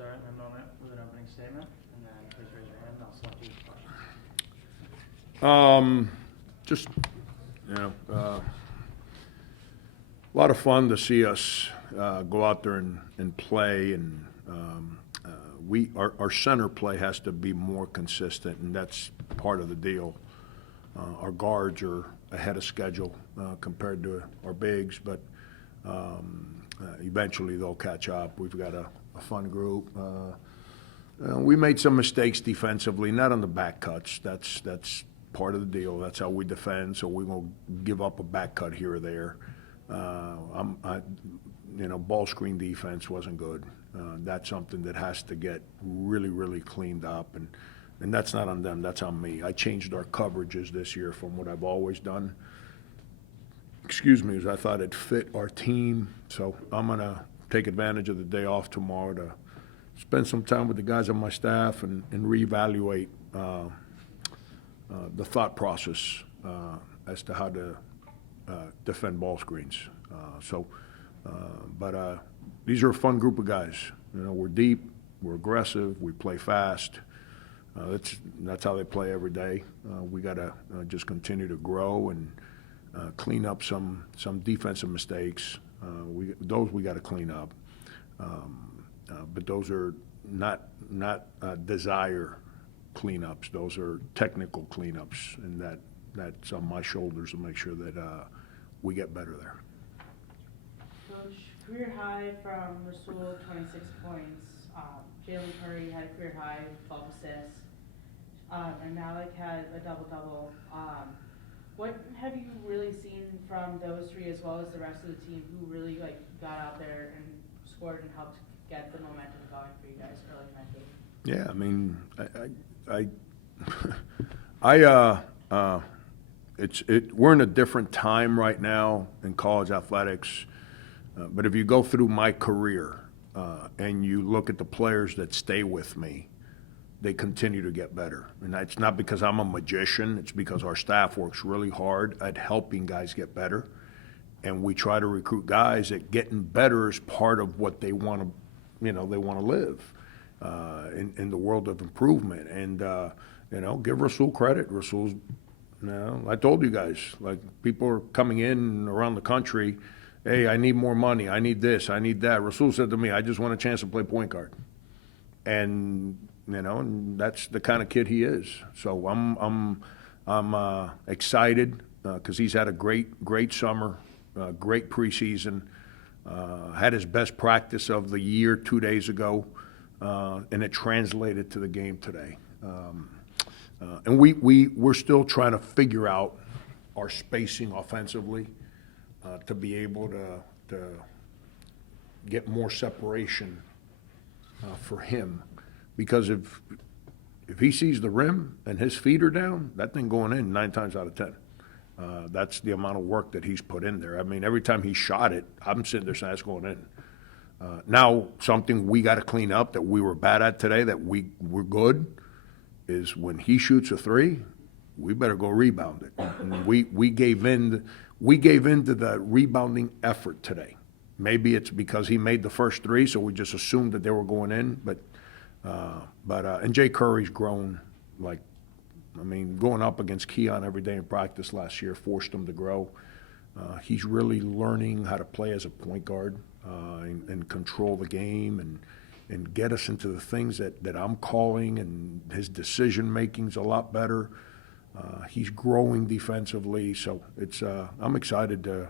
start in a moment with an opening statement, and then please raise your hand, and I'll select you for questions. Just, a lot of fun to see us go out there and play, and our center play has to be more consistent, and that's part of the deal. Our guards are ahead of schedule compared to our bigs, but eventually they'll catch up. We've got a fun group. We made some mistakes defensively, not on the back cuts. That's part of the deal. That's how we defend, so we won't give up a back cut here or there. Ball screen defense wasn't good. That's something that has to get really, really cleaned up, and that's not on them, that's on me. I changed our coverages this year from what I've always done. As I thought it fit our team, so I'm going to take advantage of the day off tomorrow to spend some time with the guys on my staff and reevaluate the thought process as to how to defend ball screens. But these are a fun group of guys. We're deep, we're aggressive, we play fast. That's how they play every day. We got to just continue to grow and clean up some defensive mistakes. We got to clean up. But those are not desire cleanups. Those are technical cleanups, and that's on my shoulders to make sure that we get better there. Coach, career high from Rasul, 26 points. Jalen Curry had a career high, 12 assists. And Malik had a double-double. What have you really seen from those three, as well as the rest of the team, who really got out there and scored and helped get the momentum going for you guys early in that game? We're in a different time right now in college athletics. But if you go through my career and you look at the players that stay with me, they continue to get better. And it's not because I'm a magician. It's because our staff works really hard at helping guys get better. And we try to recruit guys that getting better is part of what they want to, they want to live in the world of improvement. And, give Rasul credit. Rasul's, I told you guys, people are coming in around the country, hey, I need more money. I need this. I need that. Rasul said to me, I just want a chance to play point guard. And and that's the kind of kid he is. So I'm excited because he's had a great summer, great preseason. Had his best practice of the year 2 days ago, and it translated to the game today. And we're still trying to figure out our spacing offensively to be able to get more separation for him. Because if he sees the rim and his feet are down, that thing going in 9 times out of 10. That's the amount of work that he's put in there. I mean, every time he shot it, I'm sitting there saying it's going in. Now, something we got to clean up that we were bad at today, that we're good, is when he shoots a three, we better go rebound it. And we gave into the rebounding effort today. Maybe it's because he made the first three, so we just assumed that they were going in, but and Jay Curry's grown, going up against Keon every day in practice last year forced him to grow. He's really learning how to play as a point guard and control the game and get us into the things that I'm calling, and his decision making's a lot better. He's growing defensively, so it's I'm excited to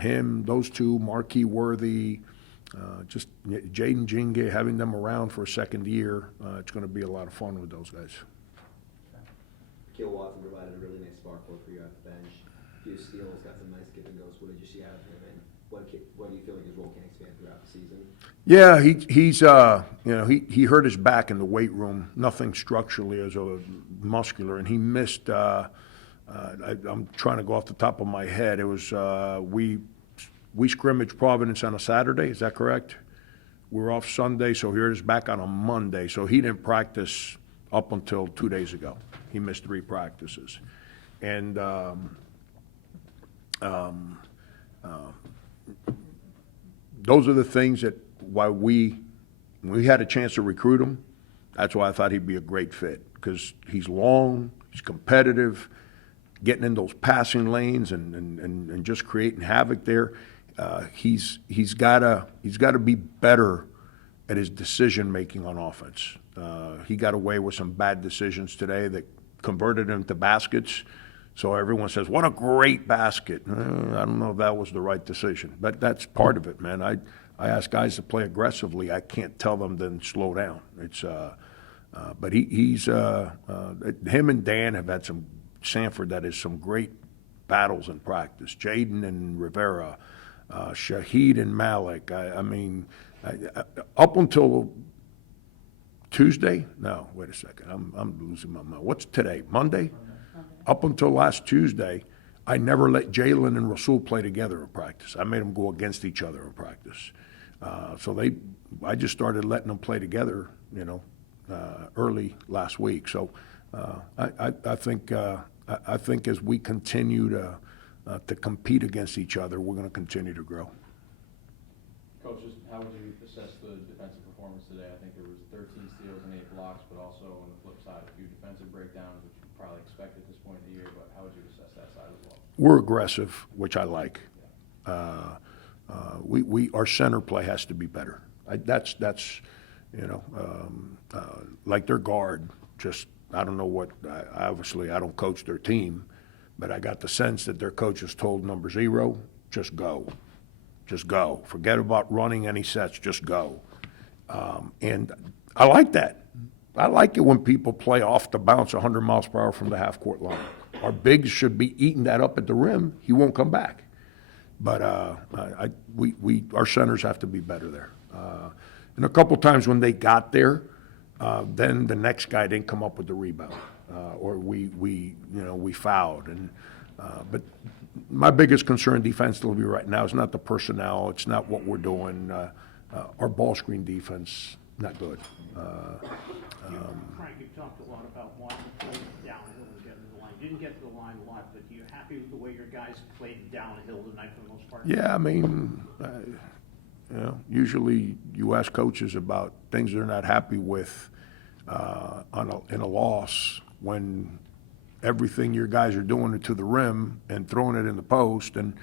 him, those two, Marquis Worthy. Just Jaden Jinge, having them around for a second year, it's going to be a lot of fun with those guys. Kiel Watson provided a really nice spark plug for you at the bench. A few steals, got some nice give and goes. What did you see out of him, and what do you feel like his role can expand throughout the season? Yeah, he hurt his back in the weight room. Nothing structurally as a muscular, and he missed. I'm trying to go off the top of my head. It was we scrimmaged Providence on a Saturday. Is that correct? We're off Sunday, so he hurt his back on a Monday. So he didn't practice up until 2 days ago. He missed 3 practices, and those are the things that why we we had a chance to recruit him, that's why I thought he'd be a great fit, because he's long, he's competitive, getting in those passing lanes and just creating havoc there. He's gotta be better at his decision-making on offense. He got away with some bad decisions today that converted him to baskets. So everyone says, what a great basket. I don't know if that was the right decision, but that's part of it, man. I ask guys to play aggressively. I can't tell them to slow down. But he's him and Dan have had some, Sanford, that is some great battles in practice. Jaden and Rivera, Shahid and Malik. I mean, up until Tuesday, no, wait a second, I'm losing my mind. What's today, Monday? Up until last Tuesday, I never let Jalen and Rasul play together in practice. I made them go against each other in practice. I just started letting them play together, early last week. So I think as we continue to compete against each other, we're going to continue to grow. Coach, how would you assess the defensive performance today? I think there was 13 steals and 8 blocks, but also on the flip side, a few defensive breakdowns, which you probably expect at this point in the year. But how would you assess that side as well? We're aggressive, which I like. Our center play has to be better. That's like their guard. Just I don't know what. Obviously, I don't coach their team, but I got the sense that their coaches told number 0, just go. Just go. Forget about running any sets. Just go. And I like that. I like it when people play off the bounce 100 miles per hour from the half-court line. Our bigs should be eating that up at the rim. He won't come back. But our centers have to be better there. And a couple times when they got there, then the next guy didn't come up with the rebound, or we fouled. But my biggest concern defensively right now is not the personnel. It's not what we're doing. Our ball screen defense, not good. Frank, you talked a lot about wanting to play downhill and getting to the line. Didn't get to the line a lot, but are you happy with the way your guys played downhill tonight for the most part? Yeah, I mean, usually you ask coaches about things they're not happy with in a loss when everything your guys are doing it to the rim and throwing it in the post, and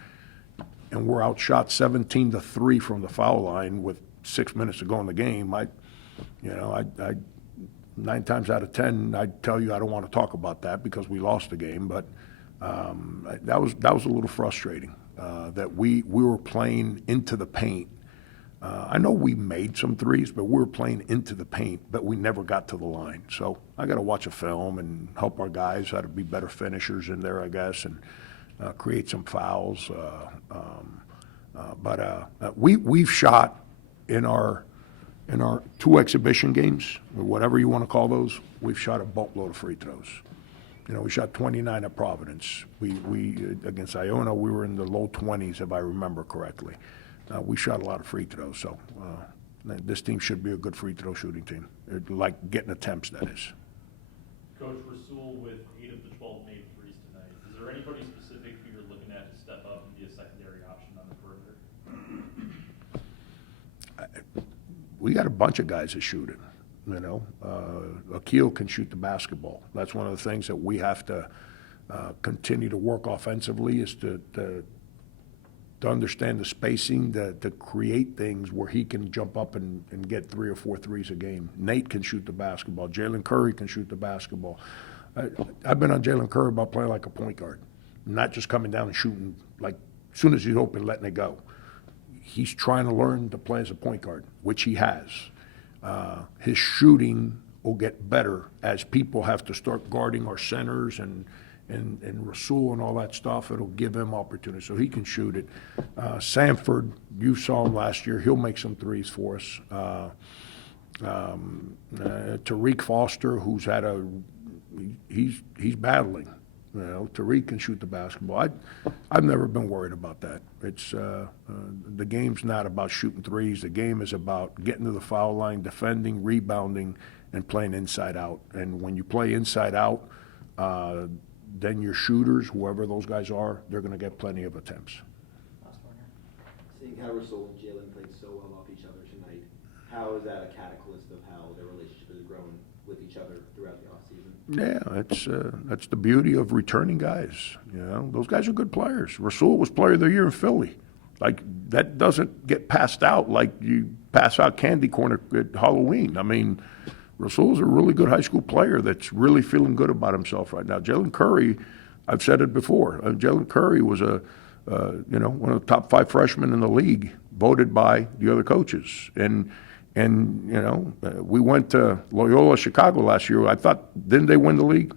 we're outshot 17-3 from the foul line with 6 minutes to go in the game. I 9 times out of 10, I'd tell you I don't want to talk about that because we lost the game. But that was a little frustrating that we were playing into the paint. I know we made some threes, but we were playing into the paint, but we never got to the line. So I got to watch a film and help our guys how to be better finishers in there, I guess, and create some fouls. But we've shot in our 2 exhibition games, or whatever you want to call those. We've shot a boatload of free throws. We shot 29 at Providence. We against Iona, we were in the low 20s, if I remember correctly. We shot a lot of free throws, so this team should be a good free throw shooting team, like getting attempts, that is. Coach, Rasul with 8 of the 12 made threes tonight. Is there anybody specific who you're looking at to step up and be a secondary option on the perimeter? We got a bunch of guys that shoot it. Akil can shoot the basketball. That's one of the things that we have to continue to work offensively, is to understand the spacing, to create things where he can jump up and get 3 or 4 threes a game. Nate can shoot the basketball. Jalen Curry can shoot the basketball. I've been on Jalen Curry about playing like a point guard, not just coming down and shooting like as soon as he's open, letting it go. He's trying to learn to play as a point guard, which he has. His shooting will get better as people have to start guarding our centers and Rasul and all that stuff. It'll give him opportunity, so he can shoot it. Sanford, you saw him last year. He'll make some threes for us. Tariq Foster, who's had he's battling. Tariq can shoot the basketball. I've never been worried about that. It's the game's not about shooting threes. The game is about getting to the foul line, defending, rebounding, and playing inside out. And when you play inside out, then your shooters, whoever those guys are, they're going to get plenty of attempts. Seeing how Rasul and Jalen played so well off each other tonight, How is that a catalyst of how their relationship has grown with each other throughout the offseason? Yeah, that's the beauty of returning guys. You know, those guys are good players. Rasul was Player of the Year in Philly. Like, that doesn't get passed out like you pass out candy corn at Halloween. I mean, Rasul's a really good high school player that's really feeling good about himself right now. Jalen Curry, I've said it before. Jalen Curry was one of the top 5 freshmen in the league, voted by the other coaches. And we went to Loyola Chicago last year. I thought, didn't they win the league?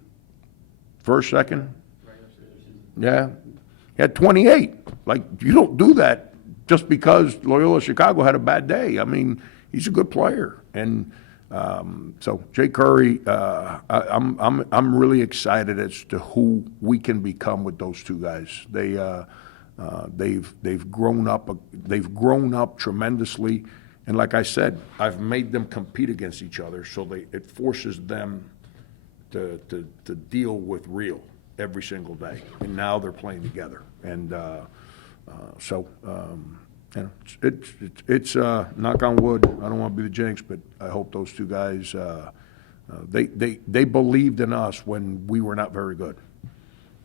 First, second? Regular season. Yeah. He had 28. Like, you don't do that just because Loyola Chicago had a bad day. I mean, he's a good player. And so Jay Curry, I'm really excited as to who we can become with those two guys. They've grown up tremendously. And like I said, I've made them compete against each other, so it forces them to deal with real every single day. And now they're playing together. And it's knock on wood. I don't want to be the jinx, but I hope those two guys, they believed in us when we were not very good.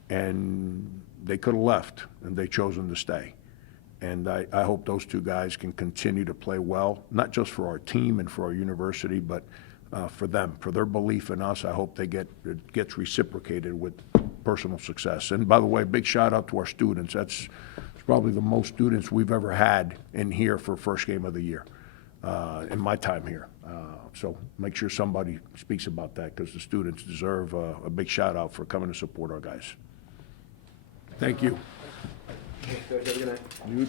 And they could have left, and they chosen to stay. And I hope those two guys can continue to play well, not just for our team and for our university, but for them, for their belief in us. I hope it gets reciprocated with personal success. And by the way, big shout out to our students. It's probably the most students we've ever had in here for first game of the year in my time here. So make sure somebody speaks about that, because the students deserve a big shout out for coming to support our guys. Thank you. Thanks, Coach. Have a good night. You too.